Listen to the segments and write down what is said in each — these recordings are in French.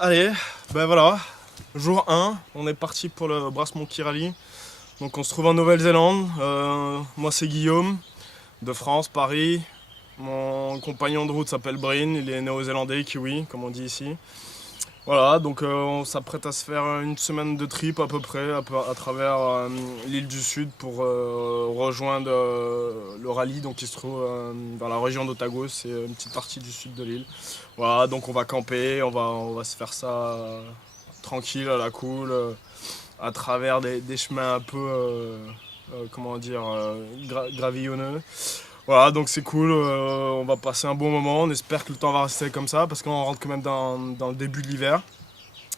Allez, ben voilà, jour 1, on est parti pour le Brass Monkey Rally. Donc on se trouve en Nouvelle-Zélande. Moi c'est Guillaume, de France, Paris. Mon compagnon de route s'appelle Bryn, il est néo-zélandais, kiwi, comme on dit ici. Voilà, donc on s'apprête à se faire une semaine de trip à peu près, à travers l'île du Sud pour rejoindre le rallye donc, qui se trouve dans la région d'Otago, c'est une petite partie du sud de l'île. Voilà, donc on va camper, on va se faire ça tranquille, à la cool, à travers des chemins un peu, comment dire, gravillonneux. Voilà, donc c'est cool, on va passer un bon moment, on espère que le temps va rester comme ça parce qu'on rentre quand même dans le début de l'hiver.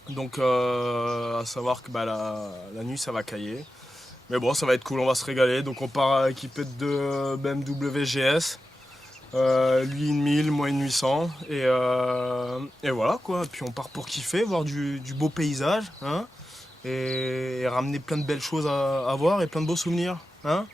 Donc à savoir que la nuit ça va cailler. Mais bon, ça va être cool, on va se régaler. Donc on part équipé de deux BMW GS, lui une 1000, moi une 800. Et voilà quoi, puis on part pour kiffer, voir du beau paysage, hein, et ramener plein de belles choses à voir et plein de beaux souvenirs. Hein.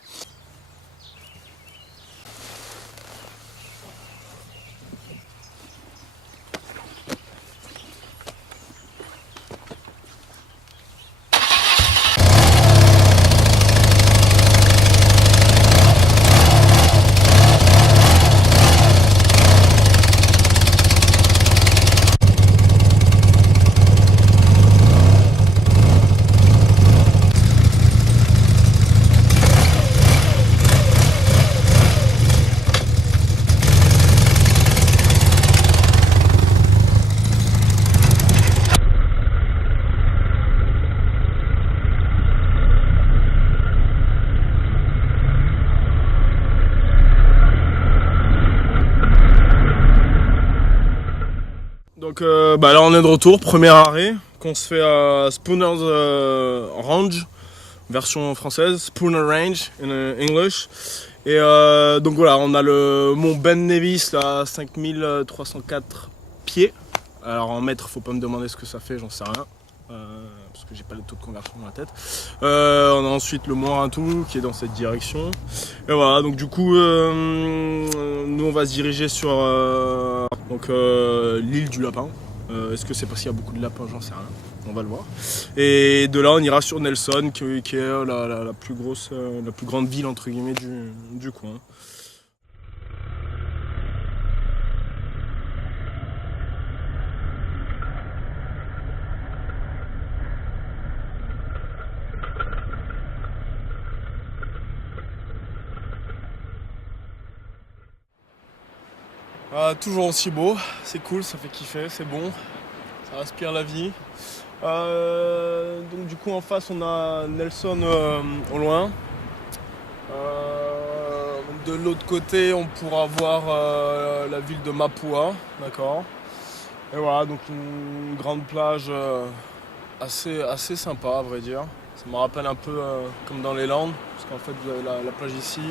Donc là on est de retour, premier arrêt qu'on se fait à Spooner's Range, version française, Spooner Range in English. Et donc voilà, on a le mont Ben Nevis à 5304 pieds. Alors en mètres, faut pas me demander ce que ça fait, j'en sais rien. Parce que j'ai pas le taux de conversion dans la tête. On a ensuite le mont Rintou qui est dans cette direction. Et voilà, donc du coup, nous on va se diriger sur l'île du Lapin. Est-ce que c'est parce qu'il y a beaucoup de lapins? J'en sais rien. On va le voir. Et de là, on ira sur Nelson, qui est la plus grosse, la plus grande ville entre guillemets du coin. Toujours aussi beau, c'est cool, ça fait kiffer, c'est bon, ça respire la vie. Donc du coup en face on a Nelson au loin. De l'autre côté on pourra voir la ville de Mapua, d'accord. Et voilà, donc une grande plage assez sympa à vrai dire. Ça me rappelle un peu comme dans les Landes, parce qu'en fait vous avez la plage ici,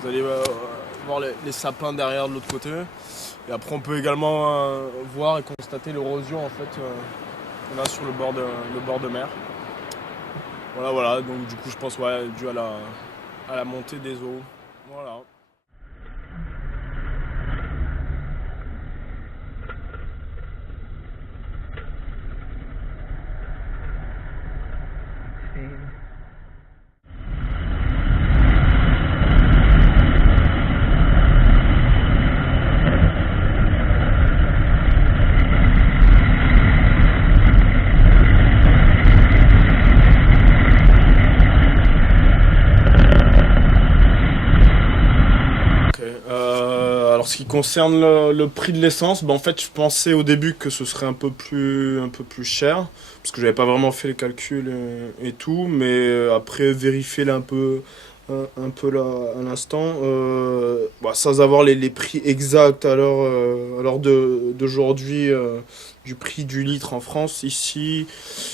vous allez voir les sapins derrière de l'autre côté. Et après on peut également voir et constater l'érosion en fait qu'on a sur le bord de mer. Voilà, donc du coup je pense dû à la montée des eaux. Voilà. Alors ce qui concerne le prix de l'essence, en fait je pensais au début que ce serait un peu plus cher, parce que j'avais pas vraiment fait les calculs et tout, mais après vérifier là un peu là à l'instant, sans avoir les prix exacts à l'heure d'aujourd'hui du prix du litre en France, ici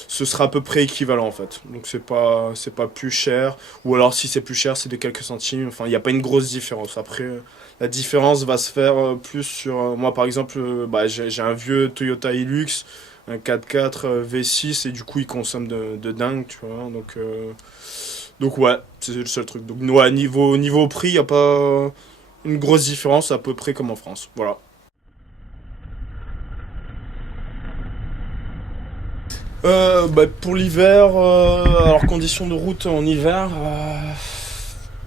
ce sera à peu près équivalent en fait. Donc c'est pas plus cher, ou alors si c'est plus cher c'est de quelques centimes, enfin il n'y a pas une grosse différence. Après la différence va se faire plus sur... moi par exemple, j'ai un vieux Toyota Hilux, un 4x4 V6, et du coup il consomme de dingue, tu vois. Donc ouais, c'est le seul truc. Donc ouais, niveau prix, il n'y a pas une grosse différence, à peu près comme en France. Voilà. Pour l'hiver, alors conditions de route en hiver,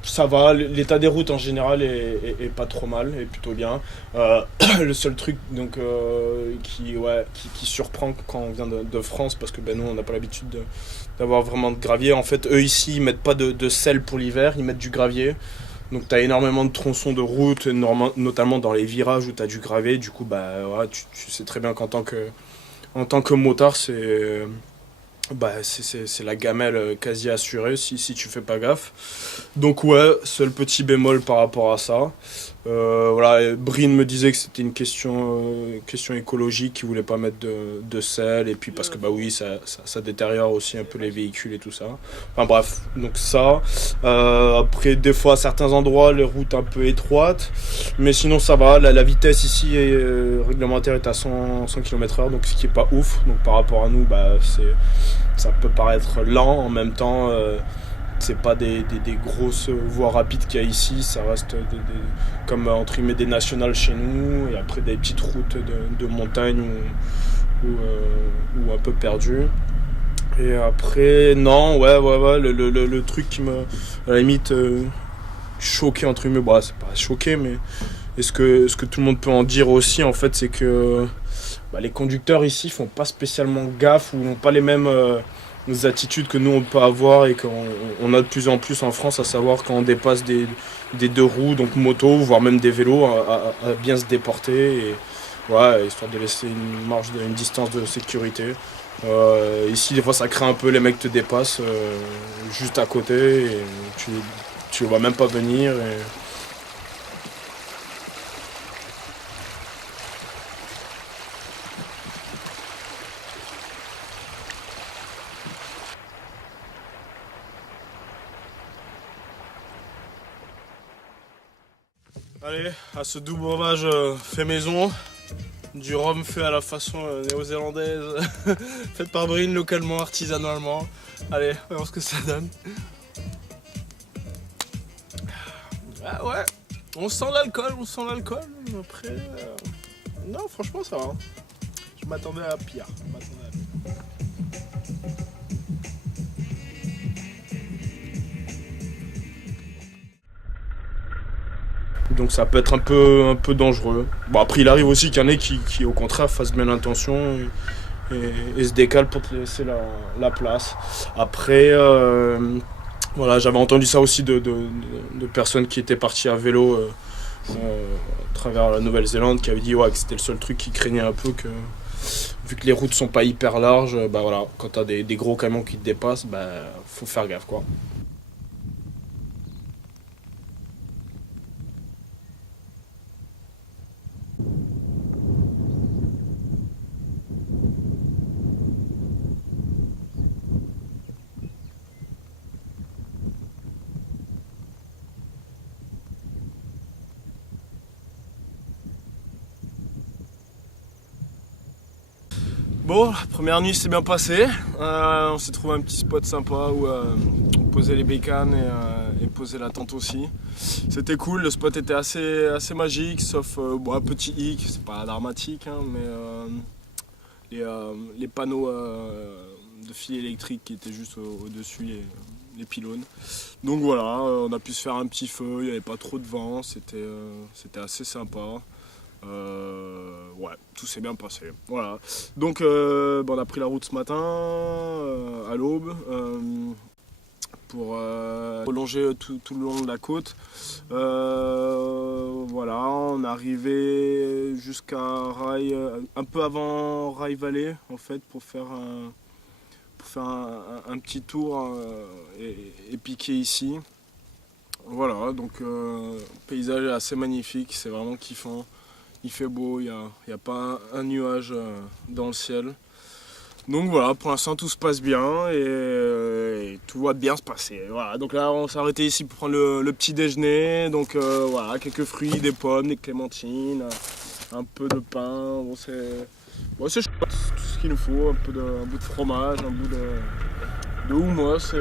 ça va. L'état des routes en général est pas trop mal, est plutôt bien. Euh, le seul truc donc qui surprend quand on vient de France, parce que nous on n'a pas l'habitude d'avoir vraiment de gravier. En fait, eux ici ils mettent pas de sel pour l'hiver, ils mettent du gravier. Donc tu as énormément de tronçons de route, notamment dans les virages où tu as du gravier. Du coup, tu sais très bien qu'en tant que motard, c'est la gamelle quasi assurée si tu fais pas gaffe. Donc ouais, seul petit bémol par rapport à ça. Voilà, Brine me disait que c'était une question écologique, qu'il voulait pas mettre de sel, et puis parce que oui, ça détériore aussi un peu les véhicules et tout ça. Enfin bref, donc ça. Après, des fois, à certains endroits, les routes un peu étroites, mais sinon ça va. La vitesse ici réglementaire est à 100 km/h, donc ce qui est pas ouf. Donc par rapport à nous, ça peut paraître lent. En même temps, c'est pas des grosses voies rapides qu'il y a ici, ça reste comme entre guillemets des nationales chez nous, et après des petites routes de montagne ou un peu perdues. Et après, non, ouais, le truc qui me, à la limite, choqué entre guillemets, c'est pas choqué, mais ce que tout le monde peut en dire aussi, en fait, c'est que les conducteurs ici font pas spécialement gaffe, ou n'ont pas les mêmes attitudes que nous on peut avoir, et qu'on a de plus en plus en France, à savoir quand on dépasse des deux roues, donc moto, voire même des vélos, à bien se déporter, et ouais, histoire de laisser une distance de sécurité. Ici, des fois, ça craint un peu, les mecs te dépassent juste à côté, et tu le vois même pas venir. Allez, à ce doux breuvage fait maison, du rhum fait à la façon néo-zélandaise, fait par Brine, localement, artisanalement. Allez, on va voir ce que ça donne. Ah ouais, on sent l'alcool. Après, non, franchement, ça va. Je m'attendais à pire. Donc ça peut être un peu dangereux. Bon, après, il arrive aussi qu'il y en ait qui au contraire fassent bien l'intention, et se décalent pour te laisser la place. Après, voilà, j'avais entendu ça aussi de personnes qui étaient parties à vélo à travers la Nouvelle-Zélande, qui avaient dit que c'était le seul truc qui craignait un peu, que vu que les routes sont pas hyper larges, voilà, quand t'as des gros camions qui te dépassent, faut faire gaffe, quoi. Bon, la première nuit s'est bien passée. On s'est trouvé un petit spot sympa où on posait les bécanes et poser la tente aussi. C'était cool, le spot était assez magique, sauf un petit hic, c'est pas dramatique, hein, mais les panneaux de fil électrique qui étaient juste au-dessus, les pylônes. Donc voilà, on a pu se faire un petit feu, il n'y avait pas trop de vent, c'était assez sympa. Ouais, tout s'est bien passé. Voilà. Donc, on a pris la route ce matin à l'aube pour prolonger tout le long de la côte. Voilà, on est arrivé jusqu'à Rye, un peu avant Rye Valley en fait, pour faire un petit tour et piquer ici. Voilà, donc le paysage est assez magnifique, c'est vraiment kiffant. Il fait beau, il n'y a pas un nuage dans le ciel. Donc voilà, pour l'instant tout se passe bien et tout va bien se passer. Voilà, donc là on s'est arrêté ici pour prendre le petit déjeuner. Donc voilà, quelques fruits, des pommes, des clémentines, un peu de pain. Bon, c'est chouette, tout ce qu'il nous faut, un bout de fromage, un bout de houmous.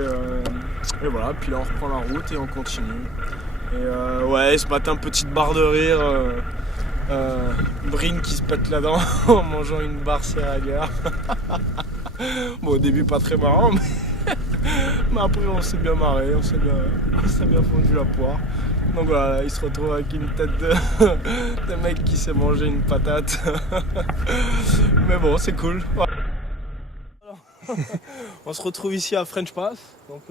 Et voilà, puis là on reprend la route et on continue. Et ouais, ce matin, petite barre de rire. Brine qui se pète la dent en mangeant une barre céréalière. Bon, au début pas très marrant, mais après on s'est bien marré, on s'est bien fondu la poire. Donc voilà, il se retrouve avec une tête de mec qui s'est mangé une patate. Mais bon, c'est cool. Voilà. On se retrouve ici à French Pass, donc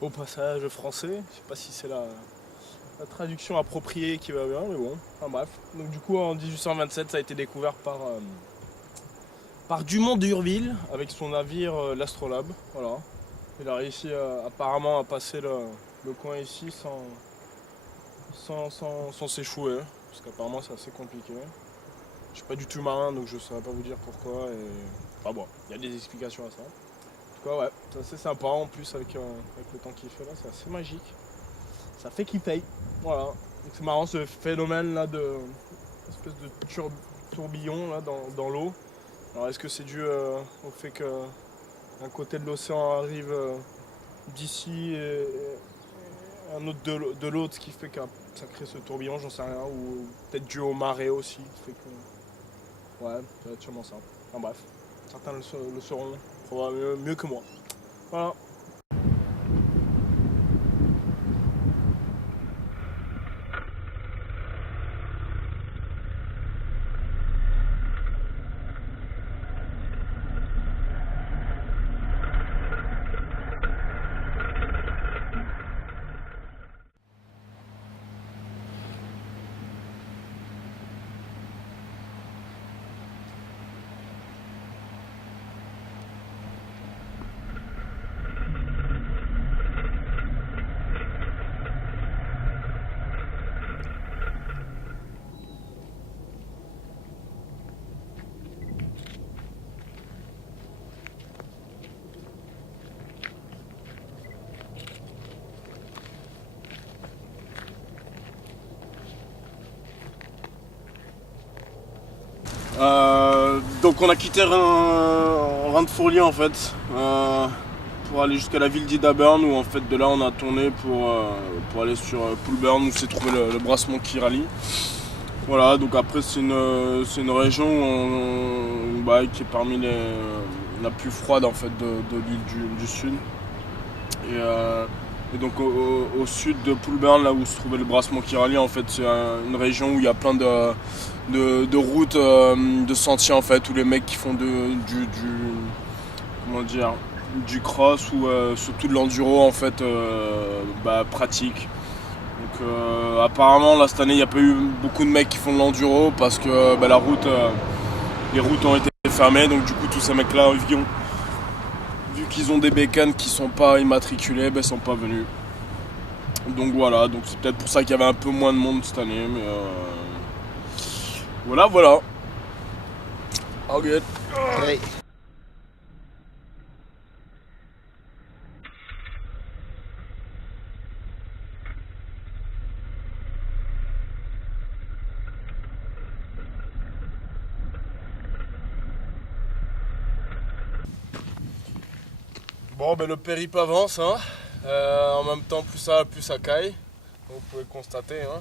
au passage français. Je sais pas si c'est la traduction appropriée qui va bien, mais bon, enfin bref. Donc du coup en 1827 ça a été découvert par Dumont d'Urville avec son navire l'Astrolabe. Voilà. Il a réussi apparemment à passer le coin ici sans s'échouer, parce qu'apparemment c'est assez compliqué. Je suis pas du tout marin donc je saurais pas vous dire pourquoi. Enfin bon, il y a des explications à ça. En tout cas ouais, c'est assez sympa en plus avec le temps qu'il fait là, c'est assez magique. Ça fait qu'il paye. Voilà. Donc c'est marrant ce phénomène là de espèce de tourbillon là dans l'eau. Alors est-ce que c'est dû au fait qu'un côté de l'océan arrive d'ici et un autre de l'autre, ce qui fait que ça crée ce tourbillon, j'en sais rien, ou peut-être dû aux marées aussi, qui fait que... Ouais, ça va être sûrement ça. Enfin bref, certains le sauront probablement mieux que moi. Voilà. Donc on a quitté Reims-de-Fourlier en fait pour aller jusqu'à la ville d'Idaburn où en fait de là on a tourné pour aller sur Poulburn où s'est trouvé le brassement qui rallie. Voilà, donc après c'est une région qui est parmi la plus froide en fait de l'île du Sud. Et donc au sud de Poulburn, là où se trouvait le brassement qui rallie, en fait c'est une région où il y a plein de routes, de sentiers en fait, où les mecs qui font du cross ou surtout de l'enduro en fait pratiquent. Donc apparemment là cette année il n'y a pas eu beaucoup de mecs qui font de l'enduro parce que les routes ont été fermées, donc du coup tous ces mecs là vu qu'ils ont des bécanes qui sont pas immatriculées, ils sont pas venus. Donc voilà, donc c'est peut-être pour ça qu'il y avait un peu moins de monde cette année, mais voilà. All good. Okay. Bon, le périple avance, hein. En même temps, plus ça caille. Vous pouvez le constater, hein.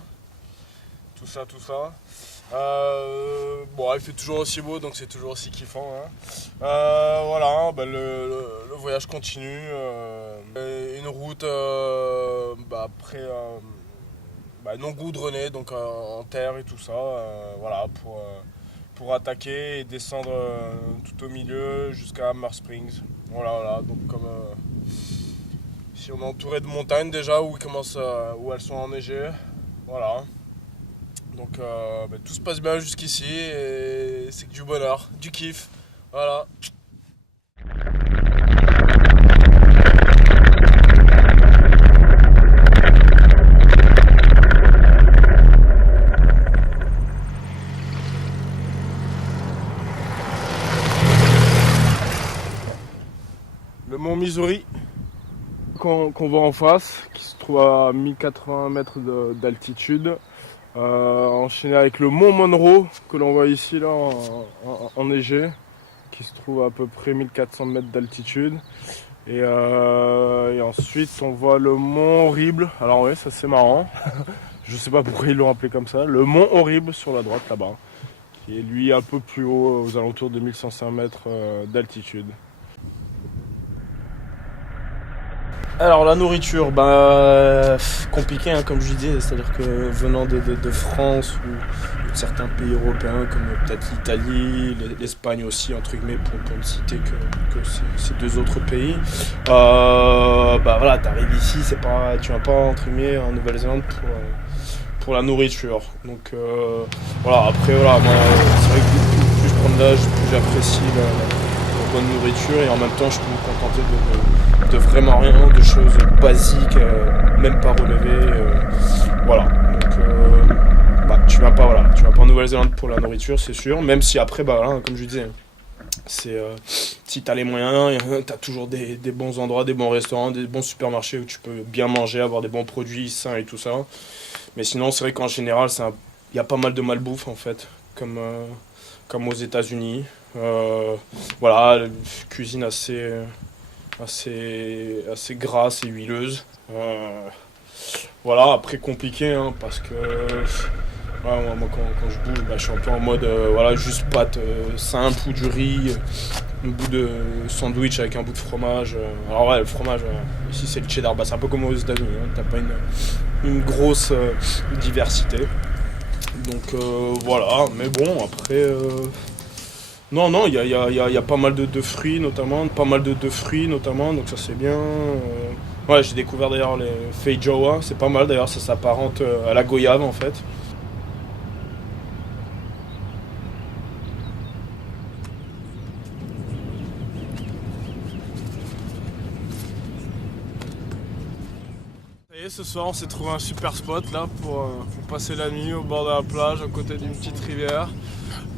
Tout ça. Il fait toujours aussi beau, donc c'est toujours aussi kiffant, hein. Voilà, le voyage continue. Une route non goudronnée, donc en terre et tout ça. Pour attaquer et descendre tout au milieu jusqu'à Hammer Springs. Voilà, donc comme si on est entouré de montagnes déjà où elles sont enneigées. Voilà. Donc tout se passe bien jusqu'ici et c'est que du bonheur, du kiff. Voilà. Le mont Missouri qu'on voit en face, qui se trouve à 1080 mètres d'altitude, enchaîné avec le mont Monroe que l'on voit ici là enneigé, qui se trouve à peu près 1400 mètres d'altitude. Et ensuite on voit le mont Horrible. Alors oui, ça c'est marrant. Je sais pas pourquoi ils l'ont appelé comme ça. Le mont Horrible sur la droite là-bas, qui est lui un peu plus haut, aux alentours de 1105 mètres d'altitude. Alors la nourriture, compliqué hein, comme je disais, c'est-à-dire que venant de France ou de certains pays européens comme peut-être l'Italie, l'Espagne aussi, entre guillemets, pour ne citer que ces deux autres pays, voilà, t'arrives ici, tu vas pas entre guillemets en Nouvelle-Zélande pour la nourriture. Donc voilà, après voilà, moi c'est vrai que plus je prends de l'âge, plus j'apprécie la bonne nourriture et en même temps je peux me contenter de vraiment rien, de choses basiques, même pas relevées. Voilà. Donc tu vas pas en Nouvelle-Zélande pour la nourriture, c'est sûr. Même si après, voilà, comme je disais, si t'as les moyens, t'as toujours des bons endroits, des bons restaurants, des bons supermarchés où tu peux bien manger, avoir des bons produits sains et tout ça. Mais sinon, c'est vrai qu'en général, il y a pas mal de malbouffe en fait, comme aux États-Unis. Voilà, cuisine assez grasse et huileuse. Voilà, après compliqué hein, parce que moi quand je bouge, je suis un peu en mode voilà, juste pâte simple ou du riz, un bout de sandwich avec un bout de fromage. Alors ouais, le fromage, ici c'est le cheddar, c'est un peu comme aux États-Unis, hein, t'as pas une grosse diversité. Donc voilà, mais bon, après... Non, il y a pas mal de fruits notamment, donc ça c'est bien. Ouais, j'ai découvert d'ailleurs les feijoa, c'est pas mal d'ailleurs, ça s'apparente à la goyave en fait. Et ce soir on s'est trouvé un super spot là pour passer la nuit au bord de la plage, à côté d'une petite rivière.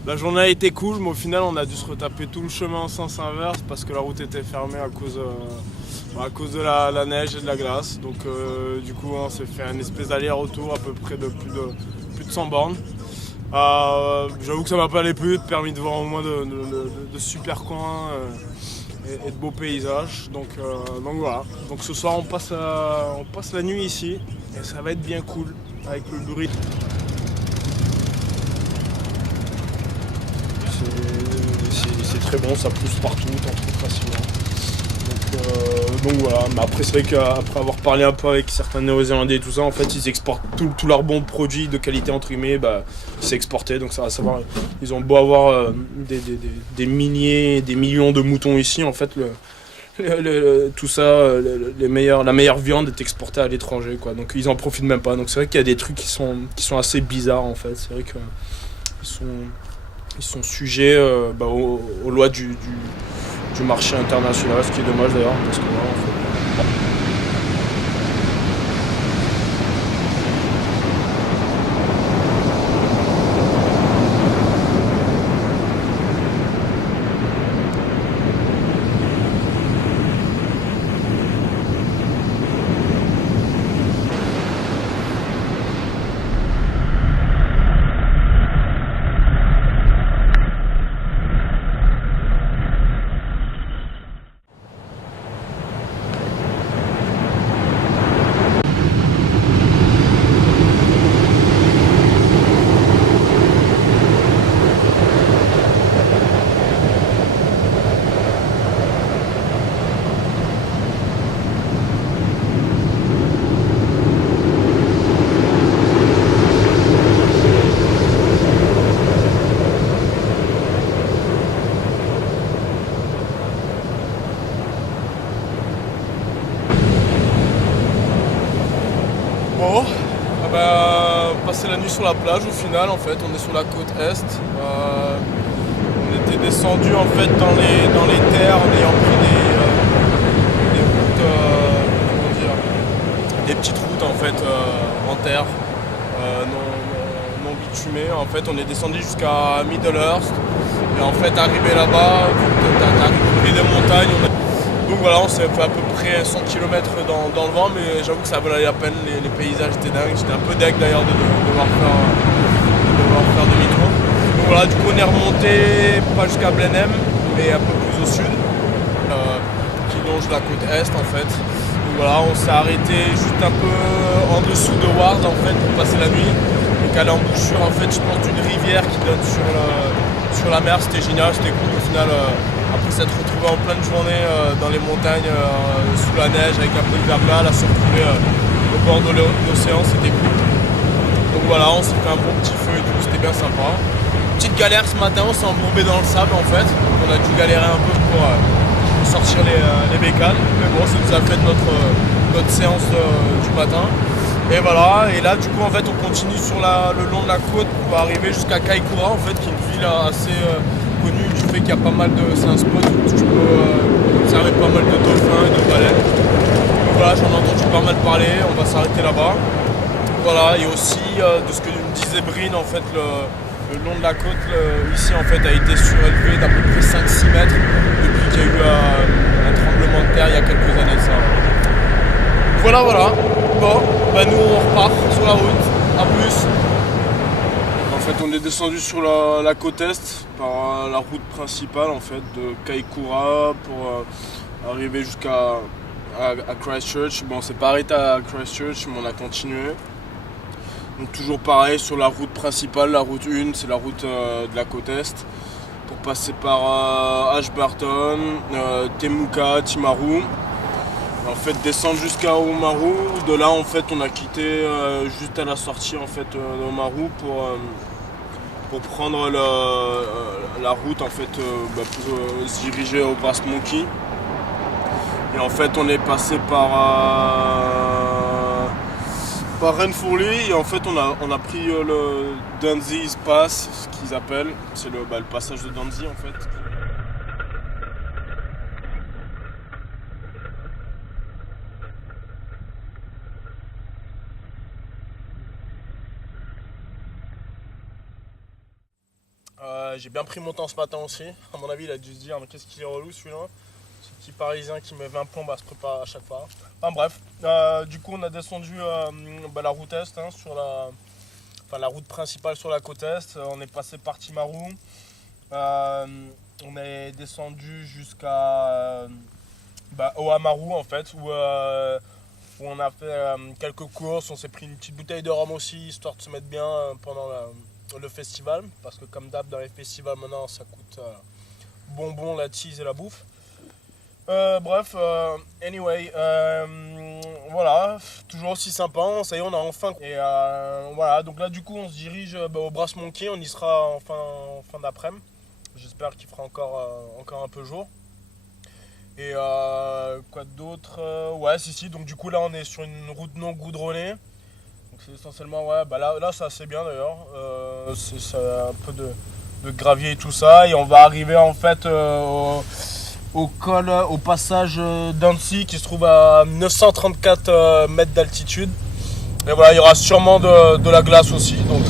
La journée a été cool, mais au final on a dû se retaper tout le chemin en sens inverse parce que la route était fermée à cause de la neige et de la glace. Donc du coup on s'est fait une espèce d'aller-retour à peu près de plus de 100 bornes. J'avoue que ça m'a pas les plus, permis de voir au moins de super coins et de beaux paysages. Donc voilà. Donc ce soir on passe la nuit ici et ça va être bien cool avec le bruit. C'est très bon, ça pousse partout, t'en trouves facilement. Donc voilà, mais après c'est vrai qu'après avoir parlé un peu avec certains Néo-Zélandais et tout ça, en fait ils exportent tous leurs bons produits de qualité entre guillemets, c'est exporté, donc ça va savoir, ils ont beau avoir des millions de moutons ici, en fait tout ça, la meilleure viande est exportée à l'étranger, quoi. Donc ils en profitent même pas, donc c'est vrai qu'il y a des trucs qui sont assez bizarres en fait, c'est vrai qu'ils sont sujets aux lois du marché international, ce qui est dommage d'ailleurs, parce que voilà, en fait, passer la nuit sur la plage au final en fait, on est sur la côte est. On était descendu en fait dans les terres en ayant pris des routes, comment dire, des petites routes en fait en terre non bitumées. En fait on est descendu jusqu'à Middlehurst et en fait arrivé là-bas, t'arrives au pied des montagnes. Donc voilà, on s'est fait à peu près 100 km dans le vent, mais j'avoue que ça valait la peine, les paysages étaient dingues. J'étais un peu deg d'ailleurs de devoir faire demi-tour. Donc voilà, du coup on est remonté, pas jusqu'à Blenheim, mais un peu plus au sud, qui longe la côte est en fait. Donc voilà, on s'est arrêté juste un peu en dessous de Ward en fait pour passer la nuit. Donc à l'embouchure en fait je pense d'une rivière qui donne sur la mer, c'était génial, c'était cool au final. Après s'être retrouvé en pleine journée dans les montagnes, sous la neige avec un peu de verglas, là se retrouver au bord de l'océan, c'était cool. Donc voilà, on s'est fait un bon petit feu et tout, c'était bien sympa. Petite galère ce matin, on s'est embourbé dans le sable en fait, donc on a dû galérer un peu pour sortir les bécanes, mais bon ça nous a fait notre séance du matin. Et voilà, et là du coup en fait on continue sur le long de la côte pour arriver jusqu'à Kaikoura en fait, qui est une ville assez connue du fait qu'il y a pas mal de. C'est un spot où tu peux observer pas mal de dauphins et de baleines. Donc voilà, j'en ai entendu pas mal parler, on va s'arrêter là-bas. Voilà, et aussi de ce que me disait Brine en fait le long de la côte ici en fait a été surélevé d'à peu près 5-6 mètres depuis qu'il y a eu un tremblement de terre il y a quelques années de ça. Voilà. Bon, bah nous on repart sur la route, à plus. En fait on est descendu sur la côte est par la route principale en fait de Kaikoura pour arriver jusqu'à Christchurch. Bon, on s'est pas arrêté à Christchurch mais on a continué. Donc toujours pareil sur la route principale, la route 1, c'est la route de la côte est, pour passer par Ashburton, Temuka, Timaru. En fait descendre jusqu'à Oamaru, de là en fait on a quitté juste à la sortie en fait d'Oamaru pour prendre la route en fait pour se diriger au Brass Monkey. Et en fait on est passé par Renfurly et en fait on a pris le Dundee Pass, ce qu'ils appellent, c'est le passage de Dundee en fait. J'ai bien pris mon temps ce matin aussi. À mon avis, il a dû se dire mais qu'est-ce qu'il est relou celui-là. Ce petit parisien qui met 20 plombes à se préparer à chaque fois. Enfin bref, du coup on a descendu la route est sur la route principale sur la côte est. On est passé par Timaru. On est descendu jusqu'à Oamaru en fait où on a fait quelques courses. On s'est pris une petite bouteille de rhum aussi histoire de se mettre bien pendant le festival, parce que comme d'hab dans les festivals maintenant ça coûte bonbons, la cheese et la bouffe. Anyway, voilà, toujours aussi sympa, ça y est on a enfin. Et voilà, donc là du coup on se dirige au Brass Monkey, on y sera en fin d'après-midi. J'espère qu'il fera encore un peu jour. Et quoi d'autre, ouais si, donc du coup là on est sur une route non goudronnée. C'est essentiellement, là c'est assez bien d'ailleurs, c'est un peu de gravier et tout ça, et on va arriver en fait au passage d'Annecy qui se trouve à 934 mètres d'altitude, et voilà, il y aura sûrement de la glace aussi, donc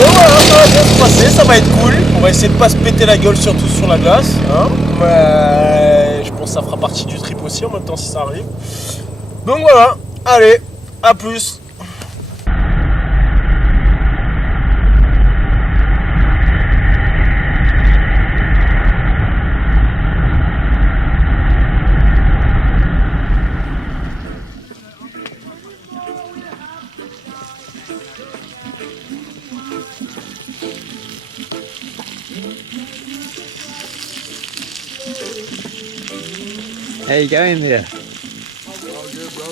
voilà, ça va bien se passer, ça va être cool, on va essayer de pas se péter la gueule surtout sur la glace, hein, mais je pense que ça fera partie du trip aussi en même temps si ça arrive. Donc voilà, allez, à plus. How you going there? All good, bro.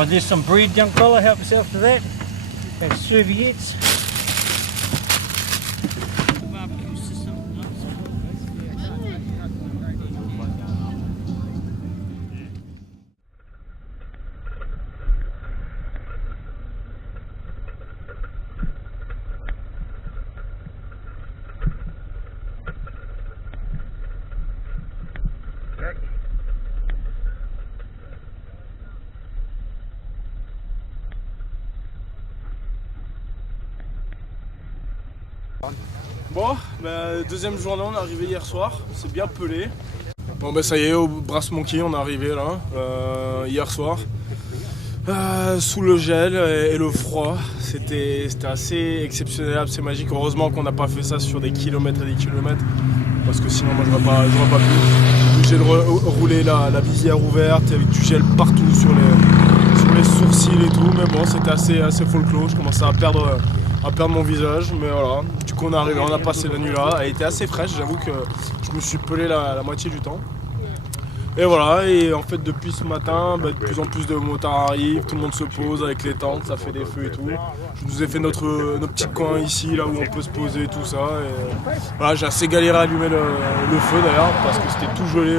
Oh, there's some bread, young fella. Help yourself to that. And serviettes. Barbecue system. Bon, bah, deuxième journée, on est arrivé hier soir, c'est bien pelé. Bon bah ça y est, au Brass Monkey on est arrivé là, hier soir. Sous le gel et le froid, c'était assez exceptionnel, assez magique. Heureusement qu'on n'a pas fait ça sur des kilomètres et des kilomètres, parce que sinon moi j'aurais pas pu. Obligé de rouler la visière ouverte avec du gel partout sur les sourcils et tout, mais bon c'était assez folklore, je commençais à perdre mon visage, mais voilà. Du coup on est arrivé, on a passé la nuit là, elle était assez fraîche, j'avoue que je me suis pelé la moitié du temps. Et voilà, et en fait depuis ce matin, de plus en plus de motards arrivent, tout le monde se pose avec les tentes, ça fait des feux et tout. Je nous ai fait nos petits coins ici, là où on peut se poser et tout ça. Et, voilà, j'ai assez galéré à allumer le feu d'ailleurs, parce que c'était tout gelé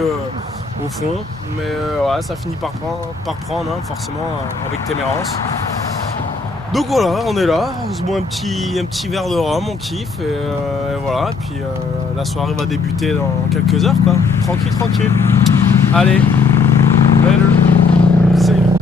au fond. Mais voilà, ça finit par prendre, hein, forcément, avec Témérance. Donc voilà, on est là, on se boit un petit verre de rhum, on kiffe et voilà. Et puis la soirée va débuter dans quelques heures quoi. Tranquille. Allez, later. See you.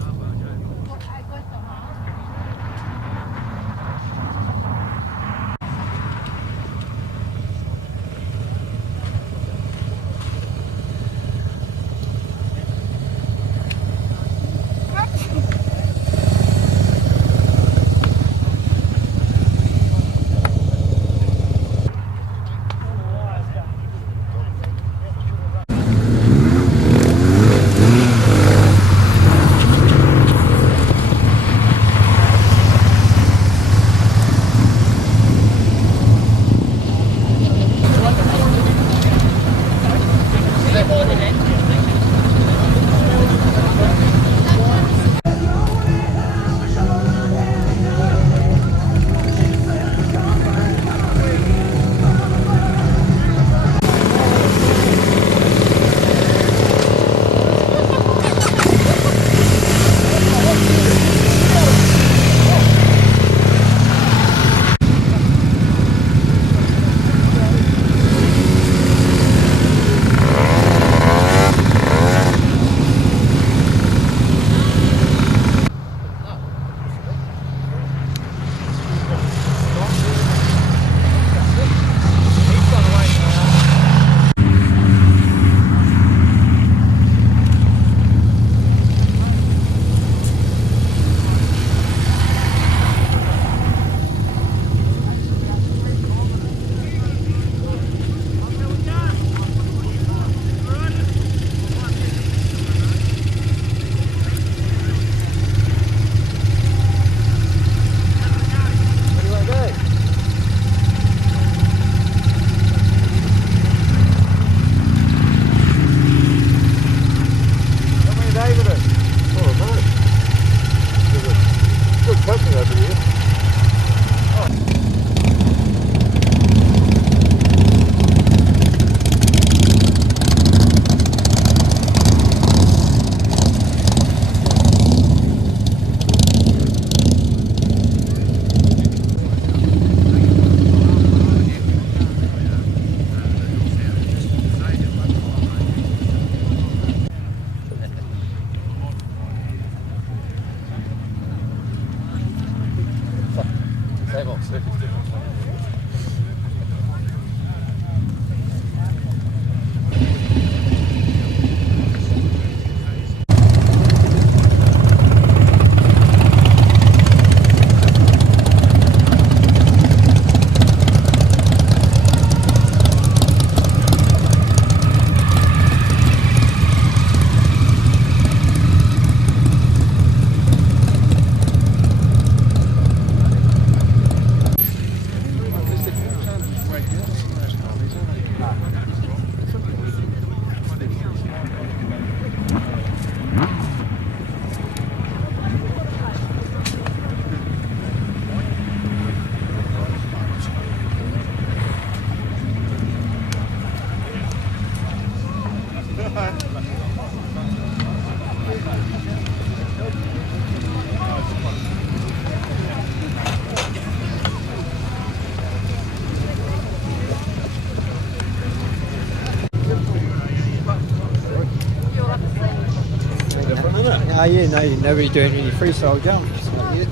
yeah, no, nobody doing any freestyle jumps. Not yet.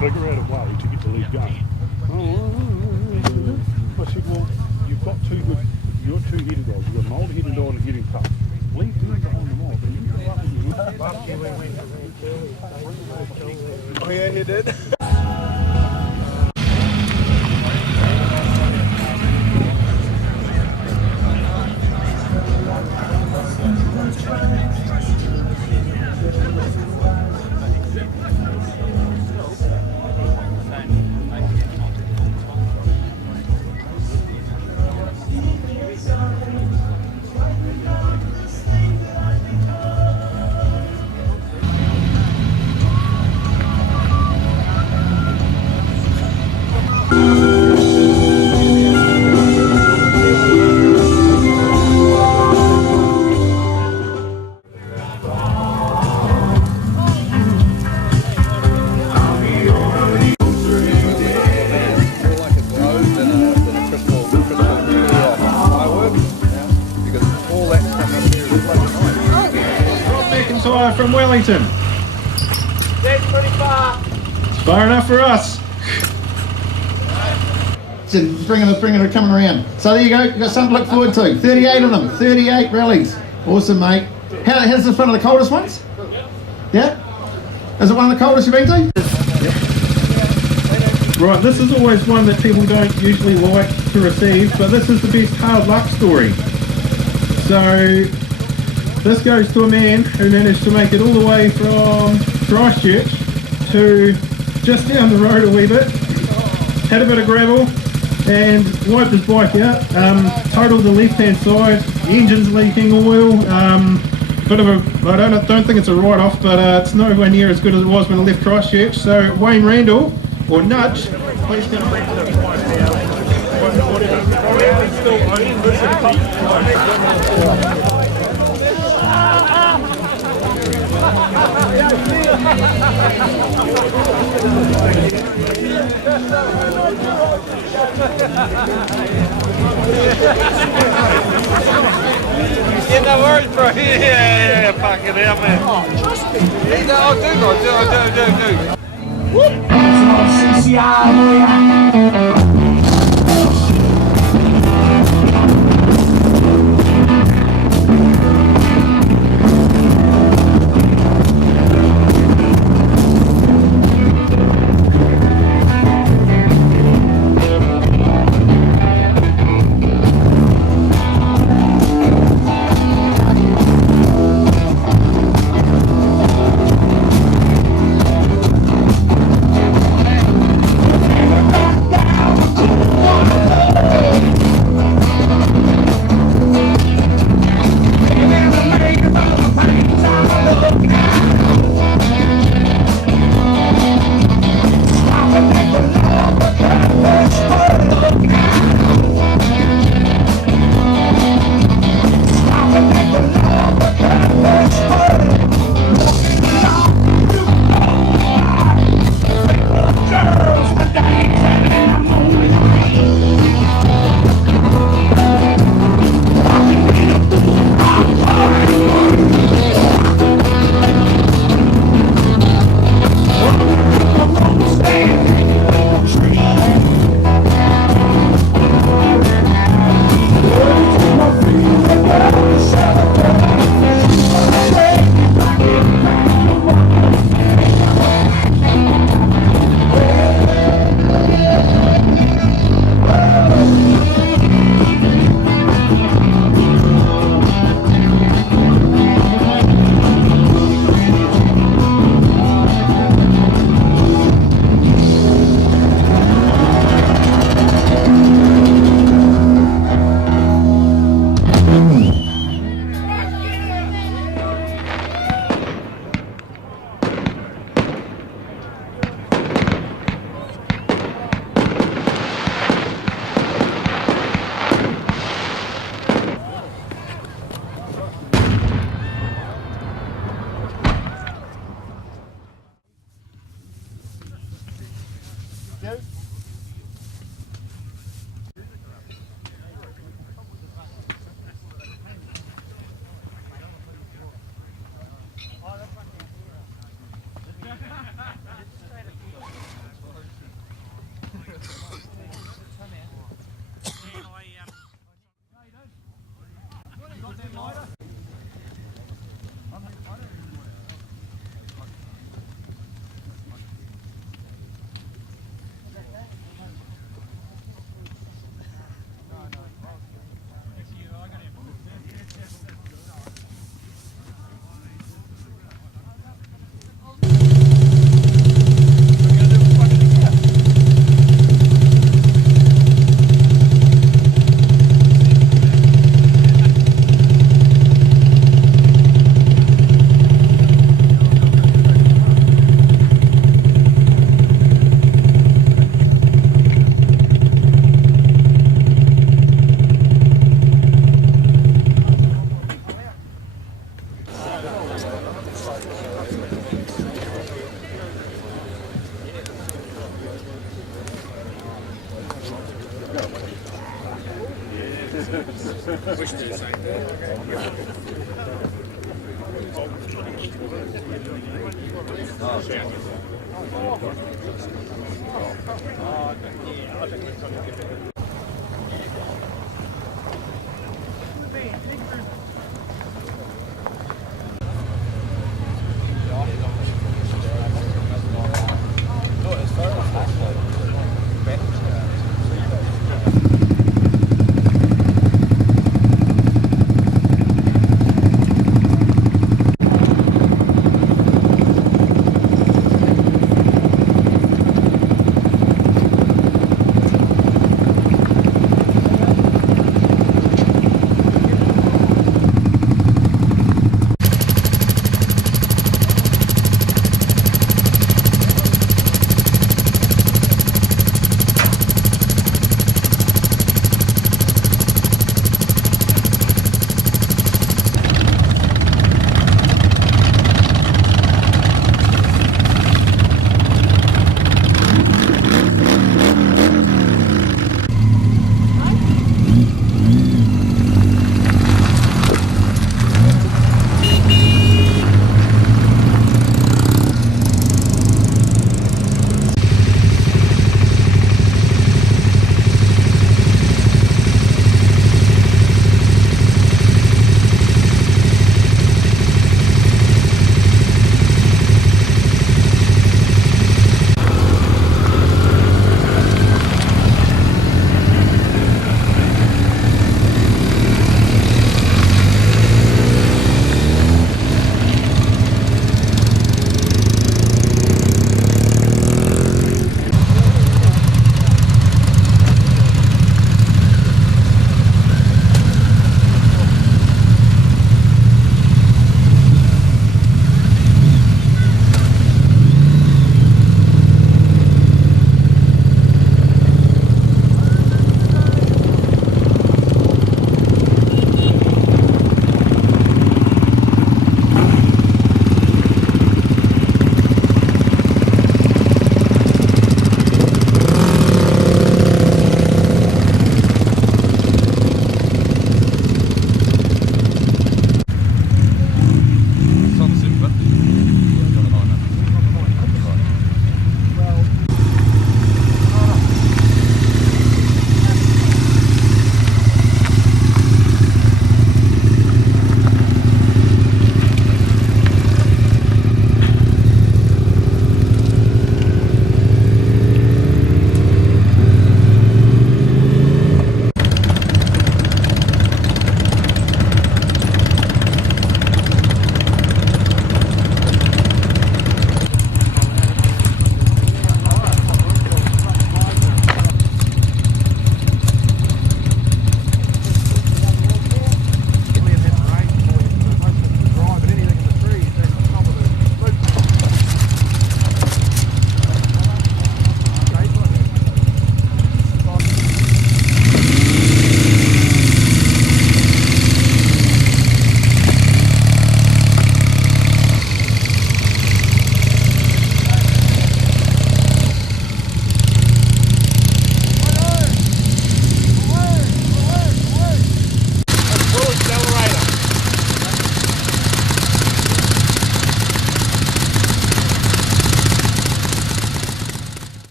Figure out a way to get the lead going. I said, well, you've got two good, you're two headed dogs. You've got an old headed dog and a heading pup. Leave two behind them all. Oh yeah, he did. From Wellington. That's pretty far. It's far enough for us. So bringing it coming around. So there you go, you've got something to look forward to. 38 of them, 38 rallies. Awesome, mate. How's this one of the coldest ones? Yeah? Is it one of the coldest you've been to? Right, this is always one that people don't usually like to receive, but this is the best hard luck story. So this goes to a man who managed to make it all the way from Christchurch to just down the road a wee bit, had a bit of gravel and wiped his bike out, totaled the left hand side, engine's leaking oil, bit of a, I don't think it's a write-off, but it's nowhere near as good as it was when I left Christchurch. So Wayne Randall, or Nudge, please come back to the Yeah, no worries, bro. Yeah, fuck it out, man. Oh, trust me. Yeah, no, I do.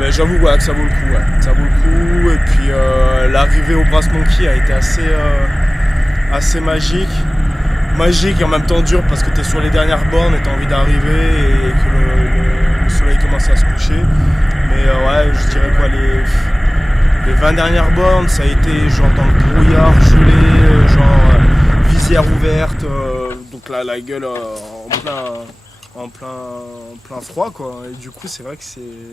Mais j'avoue que ça vaut le coup. Ouais. Ça vaut le coup. Et puis l'arrivée au Brass Monkey a été assez magique. Magique et en même temps dur parce que tu es sur les dernières bornes et tu as envie d'arriver et que le soleil commence à se coucher. Mais ouais, je dirais quoi, les 20 dernières bornes, ça a été genre dans le brouillard gelé, genre visière ouverte, donc là la gueule en plein froid quoi. Et du coup c'est vrai que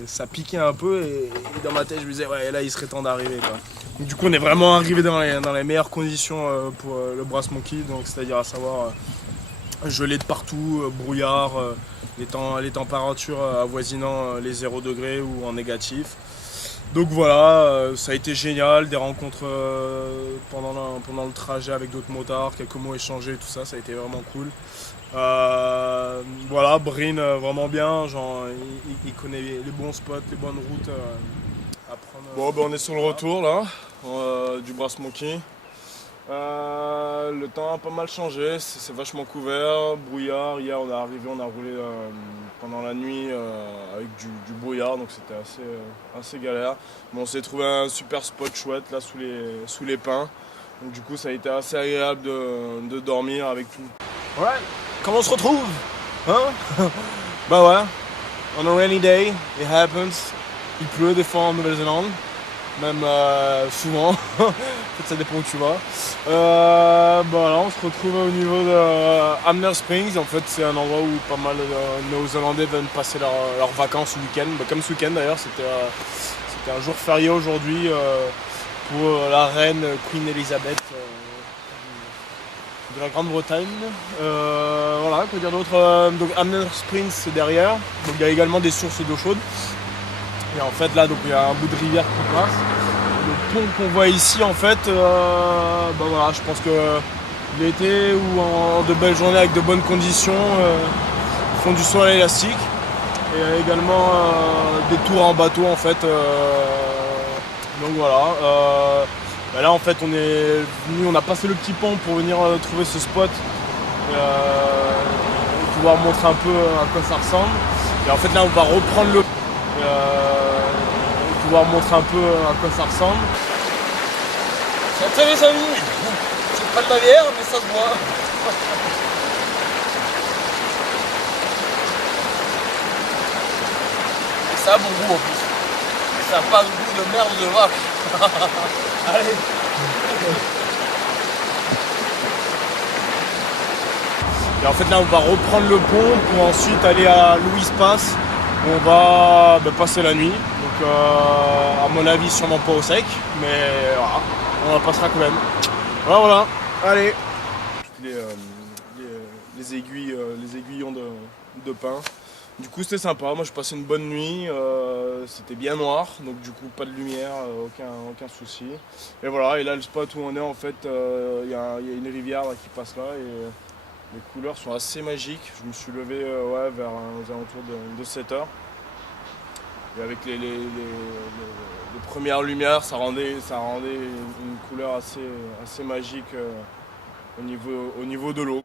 ça piquait un peu et dans ma tête je me disais ouais là il serait temps d'arriver quoi. Donc, du coup on est vraiment arrivé dans les meilleures conditions pour le Brass Monkey, donc c'est-à-dire à savoir gelé de partout, brouillard, les températures avoisinant les 0 degrés ou en négatif. Donc voilà, ça a été génial, des rencontres pendant le trajet avec d'autres motards, quelques mots échangés, tout ça, ça a été vraiment cool. Voilà, Breen vraiment bien, genre il connaît les bons spots, les bonnes routes à prendre. Bon, ben on est sur le retour là, du Brass Monkey. Le temps a pas mal changé, c'est vachement couvert, brouillard. Hier on est arrivé, on a roulé pendant la nuit avec du brouillard, donc c'était assez galère. Bon, on s'est trouvé un super spot chouette là sous les pins. Donc du coup ça a été assez agréable de dormir avec tout. Ouais, comment on se retrouve? Hein? Bah ouais, on a rainy day, it happens. Il pleut des fois en Nouvelle-Zélande, même souvent. En fait ça dépend où tu vas. Bah là on se retrouve au niveau de Hamner Springs. En fait c'est un endroit où pas mal de Néo-Zélandais viennent passer leurs vacances ce week-end. Bah, comme ce week-end d'ailleurs, c'était un jour férié aujourd'hui pour la reine Queen Elizabeth de la Grande-Bretagne. Voilà, quoi dire d'autre. Donc Hamner Springs c'est derrière. Donc il y a également des sources d'eau chaude. Et en fait là donc il y a un bout de rivière qui passe. Le pont qu'on voit ici en fait, bah voilà, je pense que l'été ou en de belles journées avec de bonnes conditions, ils font du saut élastique. Et également des tours en bateau en fait. Donc voilà. Bah là en fait on a passé le petit pont pour venir trouver ce spot et pouvoir montrer un peu à quoi ça ressemble. Et en fait là on va reprendre le pouvoir montrer un peu à quoi ça ressemble. Salut les amis. C'est pas de la bière mais ça se voit. Et ça a bon goût en plus. Ça n'a pas le goût de merde de vache. Allez. Et en fait là on va reprendre le pont pour ensuite aller à Louis Pass où on va passer la nuit. Donc à mon avis sûrement pas au sec, mais voilà, on la passera quand même. Voilà, allez. Les aiguillons de pin. Du coup c'était sympa, moi je passais une bonne nuit, c'était bien noir, donc du coup pas de lumière, aucun souci. Et voilà, et là le spot où on est en fait, il y a une rivière là, qui passe là et les couleurs sont assez magiques. Je me suis levé vers aux alentours de 7h. Et avec les premières lumières, ça rendait une couleur assez magique au niveau de l'eau.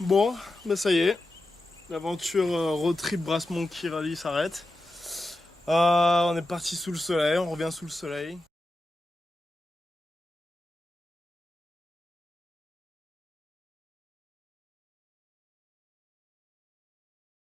Bon, bah ça y est, l'aventure road trip Brass Monkey Rally s'arrête. On est parti sous le soleil, on revient sous le soleil.